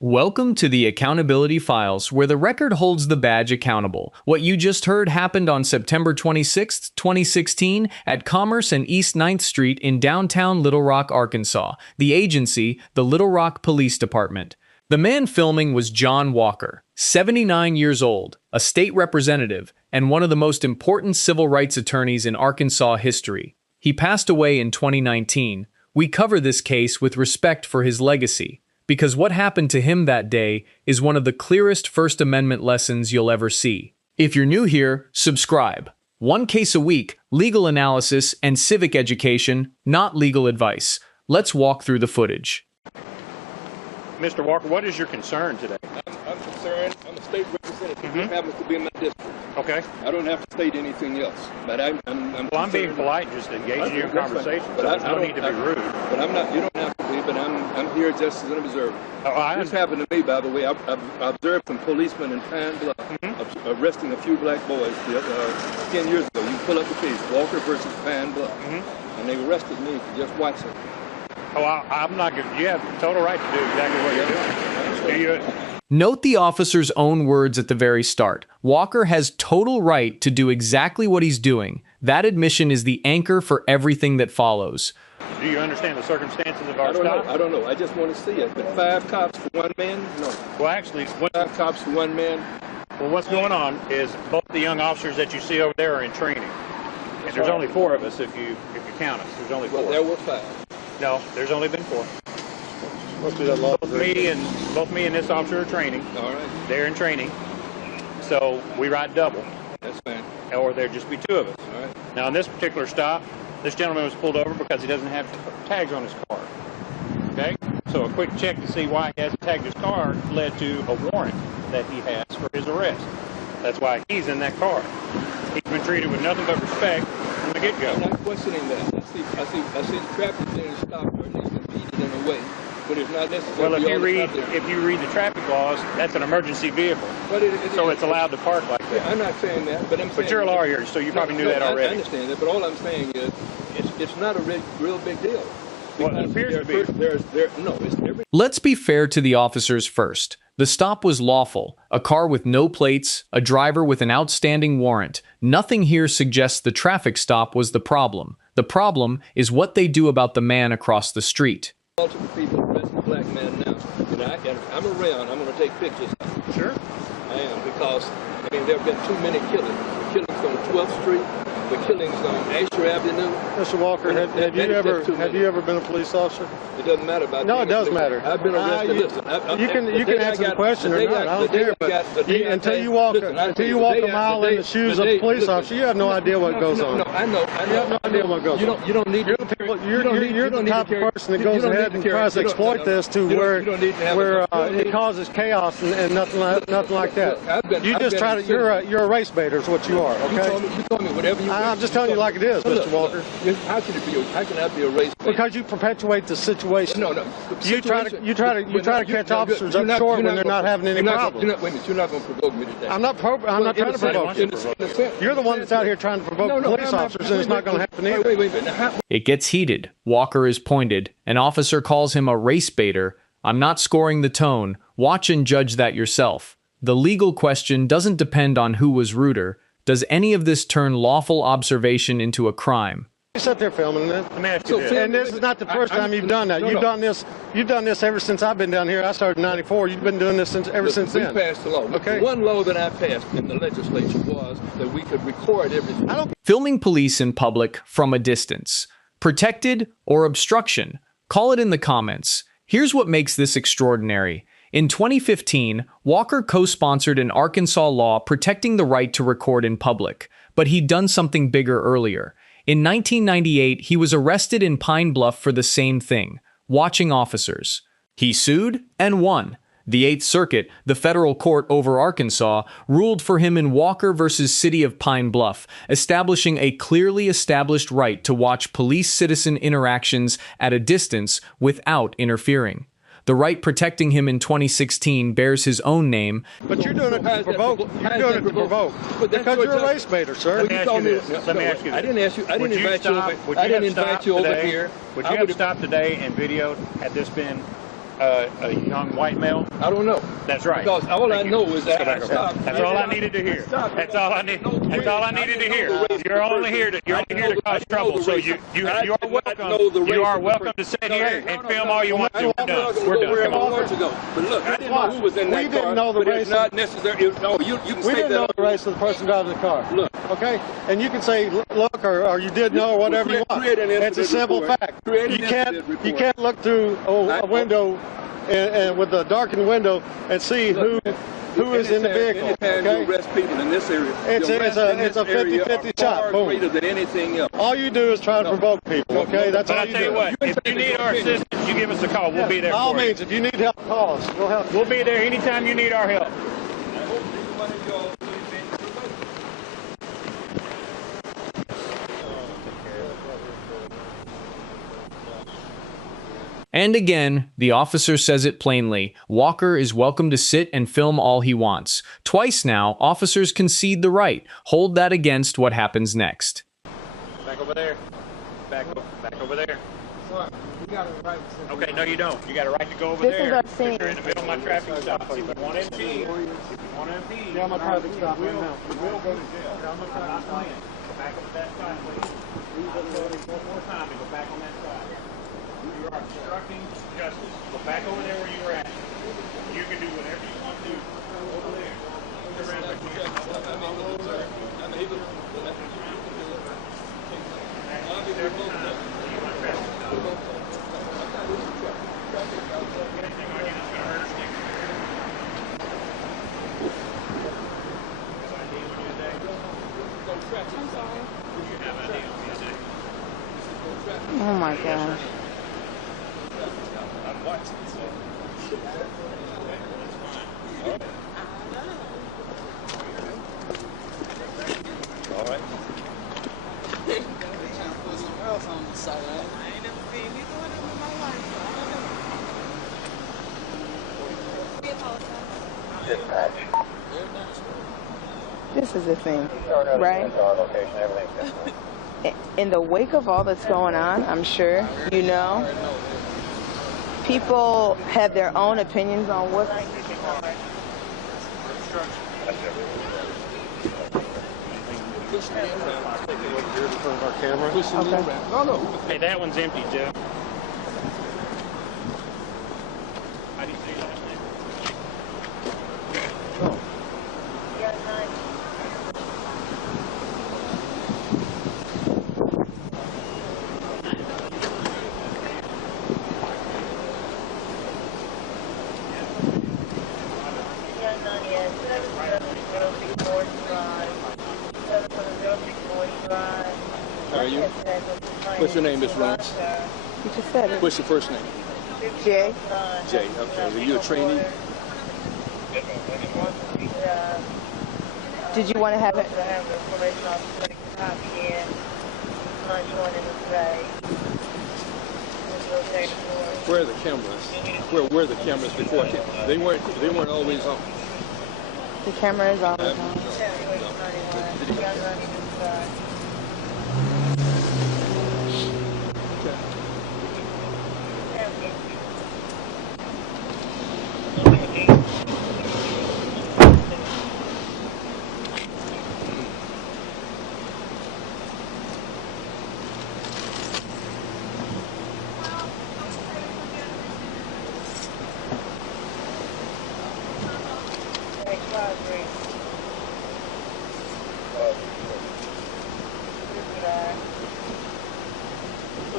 Welcome to the Accountability Files, where the record holds the badge accountable. What you just heard happened on September 26, 2016, at Commerce and East 9th Street in downtown Little Rock, Arkansas. The agency, the Little Rock Police Department. The man filming was John Walker, 79 years old, a state representative, and one of the most important civil rights attorneys in Arkansas history. He passed away in 2019. We cover this case with respect for his legacy, because what happened to him that day is one of the clearest First Amendment lessons you'll ever see. If you're new here, subscribe. One case a week, legal analysis and civic education, not legal advice. Let's walk through the footage. Mr. Walker, what is your concern today? I'm concerned. I'm a state representative. It happens to be in my district. Okay. I don't have to state anything else. But I'm being polite, just engaging you in conversation. But I don't need to be rude. But I'm not. You don't have to be. But I'm here just as an observer. This happened to me, by the way. I observed some policemen in Pine Bluff arresting a few black boys 10 years ago. You pull up the case, Walker versus Pine Bluff, and they arrested me for just watching. Oh, I'm not good. You have total right to do exactly what you're doing. Note the officer's own words at the very start. Walker has total right to do exactly what he's doing. That admission is the anchor for everything that follows. Do you understand the circumstances of our stop? I don't know. I just want to see it. But 5 cops for 1 man? No. Well, actually, 5 cops for 1 man? Well, what's going on is both the young officers that you see over there are in training. And there's only 4 of us if you count us. There's only 4. Well, there were 5. No, there's only been 4. Must be that law. Both me and this officer are training. All right. They're in training. So we ride double. That's fine. Or there'd just be 2 of us. All right. Now, in this particular stop, this gentleman was pulled over because he doesn't have tags on his car. Okay? So a quick check to see why he hasn't tagged his car led to a warrant that he has for his arrest. That's why he's in that car. He's been treated with nothing but respect from the get-go. I'm not questioning that. I see the traffic being stopped or at least impeded in a way, but it's not necessary. Well, if you read the traffic laws, that's an emergency vehicle. So it's allowed to park like that. Yeah, I'm not saying that, but I'm saying... But you're a lawyer, so you probably knew that already. I understand that, but all I'm saying is it's not a real big deal. Well, it appears to be. Let's be fair to the officers first. The stop was lawful. A car with no plates, a driver with an outstanding warrant. Nothing here suggests the traffic stop was the problem. The problem is what they do about the man across the street. Multiple people arresting a black man now. And I'm around. I'm going to take pictures. Sure. I am, because there have been too many killings. The killings on 12th Street, the killings on Asher Avenue. Mr. Walker, have you ever been a police officer? It doesn't matter about No, it does matter. I've been arrested. You can answer the question or not. I don't care. But until you walk a mile in the shoes of a police officer, you have no idea what goes on. No, I know. You have no idea what goes on. You don't need. You're the type of person that goes ahead and tries to exploit this to where it causes chaos and nothing like that. You just try to. You're a race baiter, is what you are. Okay. You told me whatever you. I'm just telling you like it is, Mr. Walker. How can it be? How can that be a race baiter? Because you perpetuate the situation. No. You try to catch officers up short when they're not having any problems. Wait a minute, you're not going to provoke me today. I'm not trying to provoke you. You're the one that's out here trying to provoke police officers, and it's not going to happen either. Wait. It gets heated. Walker is pointed. An officer calls him a race baiter. I'm not scoring the tone. Watch and judge that yourself. The legal question doesn't depend on who was ruder. Does any of this turn lawful observation into a crime? You sit there filming this. Let me ask you this. And this is not the first time you've done that. You've done this ever since I've been down here. I started in '94. You've been doing this ever since then. We passed the law. Okay. One law that I passed in the legislature was that we could record everything. Filming police in public from a distance. Protected or obstruction? Call it in the comments. Here's what makes this extraordinary. In 2015, Walker co-sponsored an Arkansas law protecting the right to record in public, but he'd done something bigger earlier. In 1998, he was arrested in Pine Bluff for the same thing, watching officers. He sued and won. The 8th Circuit, the federal court over Arkansas, ruled for him in Walker versus City of Pine Bluff, establishing a clearly established right to watch police-citizen interactions at a distance without interfering. The right protecting him in 2016 bears his own name. But you're doing it to provoke. You're doing it to provoke. Because you're a race baiter, sir. Let me ask you this. I didn't ask you. I didn't invite you over here. Would you have stopped today and videoed had this been a young white male? I don't know. That's right. Because all I know is that I stopped. That's all I needed to hear. That's all I need. That's all I needed to hear. You're only here to cause trouble. So you are welcome. You are welcome to sit here and film all you want to. We're done. We're done. Come on. But look, I didn't know who was in that car. We didn't know the race. It's not necessary. No, you can say that. We didn't know the race of the person driving the car. Look. Okay? And you can say, look, or you did know, or whatever you want. It's a simple fact. You can't look through a window and with a darkened window and see who is in the vehicle. Anytime Okay? you arrest people in this area, it's a 50-50 shot. Boom. than anything else. All you do is try to provoke people. Okay? That's all you do. But I tell you what, if you need our assistance, you give us a call. We'll be there. By all for you. means, if you need help, call us. We'll help you. We'll be there anytime you need our help. And again, the officer says it plainly. Walker is welcome to sit and film all he wants. Twice now, officers concede the right. Hold that against what happens next. Back over there. Back over there. Okay, no you don't. You got a right to go over there. If you're in the middle of my traffic stop. If you want to impede, Yeah, my traffic stop right now. you will go to jail. I'm not playing. Go back over that side, please. One more time and go back on that side. You are obstructing justice. Go back over there where you were at. You can do whatever you want to do over there. Look around back here. Every time you want traffic stop. Anything on you that's going to hurt us next year. Oh my gosh. All right. This is the thing, right? In the wake of all that's going on, I'm sure, you know, people have their own opinions on what's... Our camera. Okay. No. Hey, that one's empty, Jeff. How do you say last name? How are you? What's your name, Miss Lawrence? You just said it. What's your first name? Jay? Jay. Okay. Are you a trainee? Did you want to have it? Where are the cameras? Where were the cameras before? They weren't always on. The camera is always on.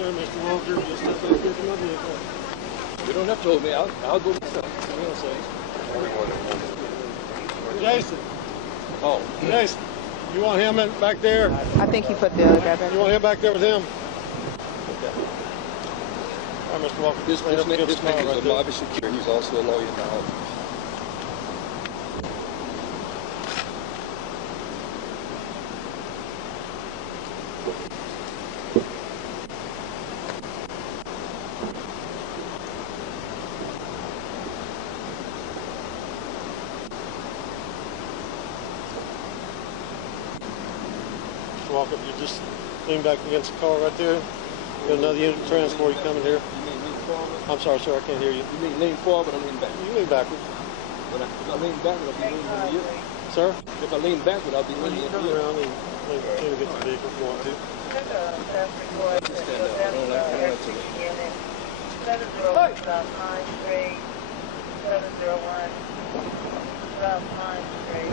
Mr. Walker, just step back here to my vehicle. You don't have to hold me. I'll go myself. Jason. Oh. Jason, you want him back there? I think he put the other guy back. You want him back there with him? Okay. All right, Mr. Walker. This man is a lobby security. He's also a lawyer now. Walk up, you just lean back against the car right there. Got another unit of transport coming here. forward? I'm sorry, sir, I can't hear you. You mean lean forward or lean back? You lean backward. If I lean backward, I'll be leaning into you. Sir? If I lean backward, I'll be leaning into Turn you. around and get the vehicle if you want to. Just stand up. I don't like to. 701 South Pine Street. 701 South Pine Street.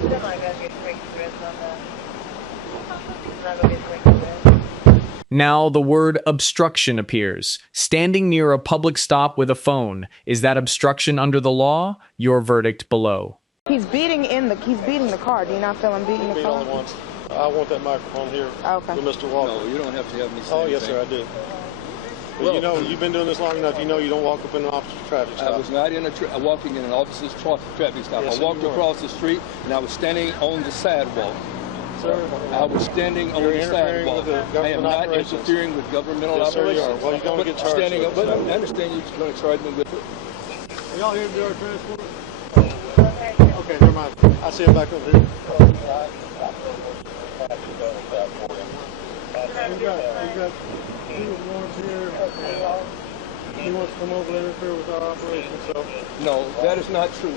Somebody gotta get quick dress on that. Not gonna get quick dress. Now the word obstruction appears. Standing near a public stop with a phone. Is that obstruction under the law? Your verdict below. He's beating the car. Do you not feel him beating the car? I want that microphone here Okay. for Mr. Walker. No, you don't have to have me say Oh, yes, anything. sir, I do. Well, you know, you've been doing this long enough, you know you don't walk up in an officer's traffic stop. I was not walking in an officer's traffic stop. Yes, I walked you were. across the street and I was standing on the sidewalk. Sir, I was standing on you're the interfering sidewalk. with the I am government not operations. interfering with governmental Yes, sir, you operations. are. Well, you're going to get charged. Standing up, with but it. I understand you're going to charge me with it. Are y'all here to do our transport? Okay, never mind. I see him back over here. We've got two warrants here. He wants to come over and interfere with our operation, so. No, that is not true.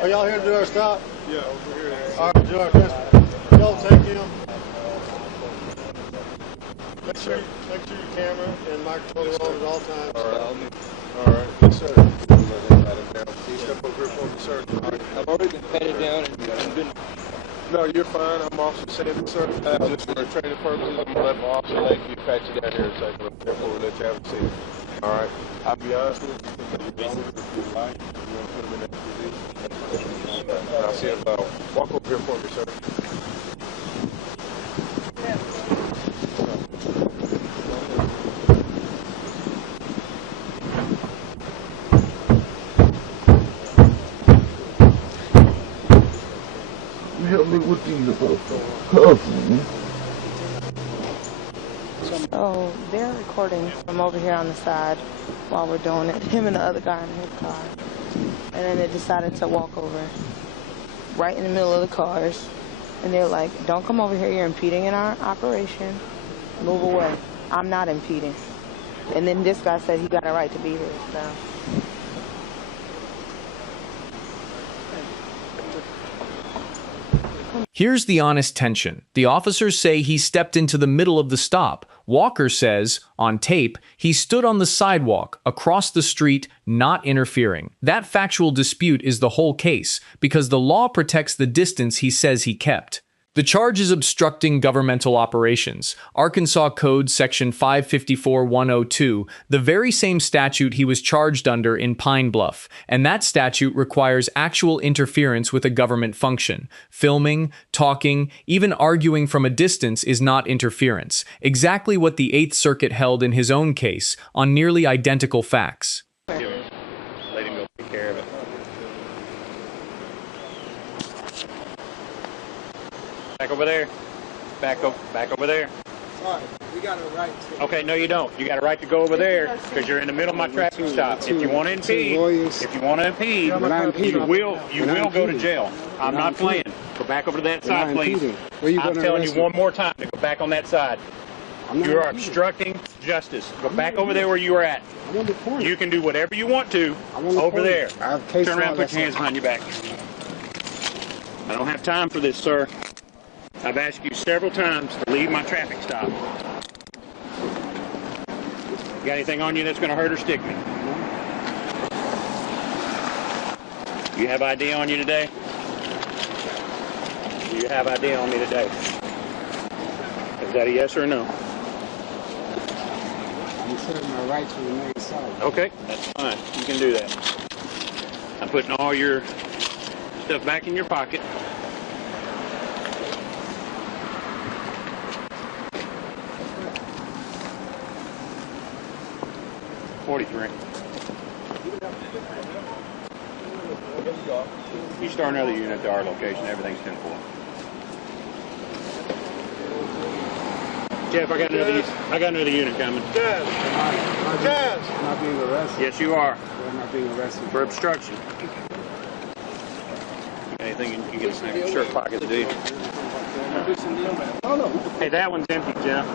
Are y'all here to do our stop? Yeah, over here. All right, do our transport. Y'all take him. Make sure your camera and microphone are on at all times. All right. Yes, sir. Step over here for me, sir. I've already been patted down and been. No, you're fine. I'm Officer Sanders, sir. Just for training purposes, I'm going to let my officer let you pat you down here in a second before we let you have a seat. All right. I'll be honest with you. You want to put him in that position. I'll see him. Walk over here for me, sir. Help me with these cuffs. So they're recording from over here on the side while we're doing it. Him and the other guy in his car. And then they decided to walk over right in the middle of the cars. And they're like, don't come over here. You're impeding in our operation. Move away. I'm not impeding. And then this guy said he got a right to be here. So. Here's the honest tension. The officers say he stepped into the middle of the stop. Walker says, on tape, he stood on the sidewalk, across the street, not interfering. That factual dispute is the whole case, because the law protects the distance he says he kept. The charge is obstructing governmental operations. Arkansas Code Section 554-102, the very same statute he was charged under in Pine Bluff, and that statute requires actual interference with a government function. Filming, talking, even arguing from a distance is not interference, exactly what the Eighth Circuit held in his own case, on nearly identical facts. Let him go take care of it. Back over there. Back over there. Sorry, we got a right to. Okay, no you don't. You got a right to go over there because you're in the middle of my traffic stop. If you want to impede, you will go to jail. I'm not playing. Go back over to that side, please. I'm telling you one more time to go back on that side. You are obstructing justice. Go back over there where you were at. You can do whatever you want to over there. Turn around, put your hands behind your back. I don't have time for this, sir. I've asked you several times to leave my traffic stop. Got anything on you that's going to hurt or stick me? You have ID on you today? Do you have ID on me today? Is that a yes or a no? I'm serving my right to remain silent. Okay, that's fine. You can do that. I'm putting all your stuff back in your pocket. $43. You start another unit at our location, everything's 10-4. Jeff, I got another unit coming. Jazz! I'm not being arrested. Yes, you are. I'm not being arrested. For obstruction. Anything you can get in your shirt pockets, do you? Hey, that one's empty, Jeff.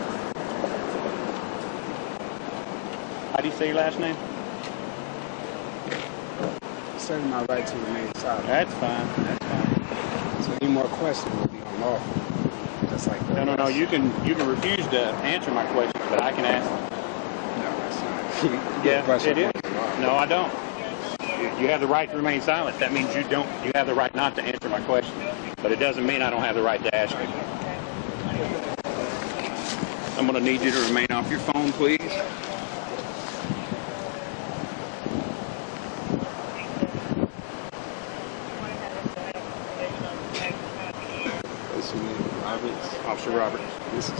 How do you say your last name? Asserting my right to remain silent. That's fine. That's fine. So any more questions will be unlawful. Just like the No. arrest. You can refuse to answer my questions, but I can ask them. No, that's not. Yeah, it is. No, I don't. You have the right to remain silent. That means you have the right not to answer my question. But it doesn't mean I don't have the right to ask you. I'm going to need you to remain off your phone, please. What's your name? Roberts? Officer Roberts. This is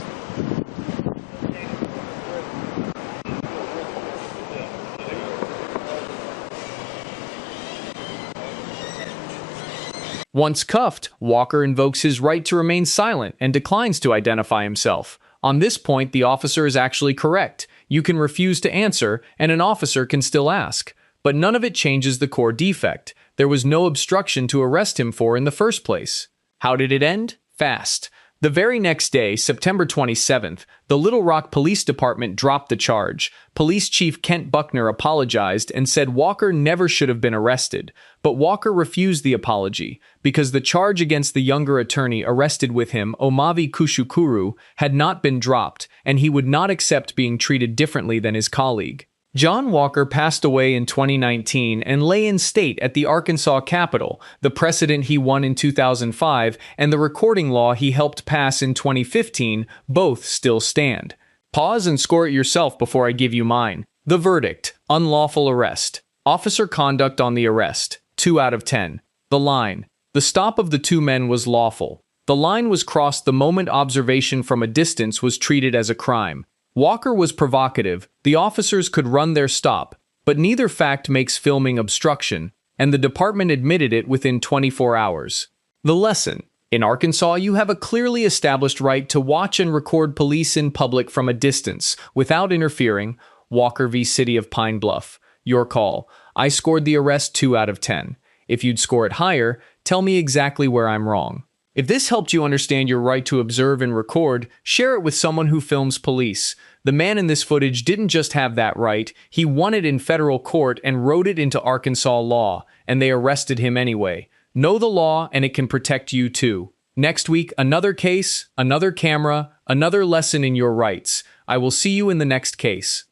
Once cuffed, Walker invokes his right to remain silent and declines to identify himself. On this point, the officer is actually correct. You can refuse to answer, and an officer can still ask. But none of it changes the core defect. There was no obstruction to arrest him for in the first place. How did it end? Fast. The very next day, September 27th, the Little Rock Police Department dropped the charge. Police Chief Kent Buckner apologized and said Walker never should have been arrested. But Walker refused the apology because the charge against the younger attorney arrested with him, Omavi Kushukuru, had not been dropped, and he would not accept being treated differently than his colleague. John Walker passed away in 2019 and lay in state at the Arkansas Capitol. The precedent he won in 2005 and the recording law he helped pass in 2015 both still stand. Pause and score it yourself before I give you mine. The verdict: unlawful arrest. Officer conduct on the arrest: 2 out of 10. The line: the stop of the two men was lawful. The line was crossed the moment observation from a distance was treated as a crime. Walker was provocative. The officers could run their stop, but neither fact makes filming obstruction, and the department admitted it within 24 hours. The lesson: in Arkansas, you have a clearly established right to watch and record police in public from a distance without interfering. Walker v. City of Pine Bluff. Your call. I scored the arrest 2 out of 10. If you'd score it higher, tell me exactly where I'm wrong. If this helped you understand your right to observe and record, share it with someone who films police. The man in this footage didn't just have that right, he won it in federal court and wrote it into Arkansas law, and they arrested him anyway. Know the law, and it can protect you too. Next week, another case, another camera, another lesson in your rights. I will see you in the next case.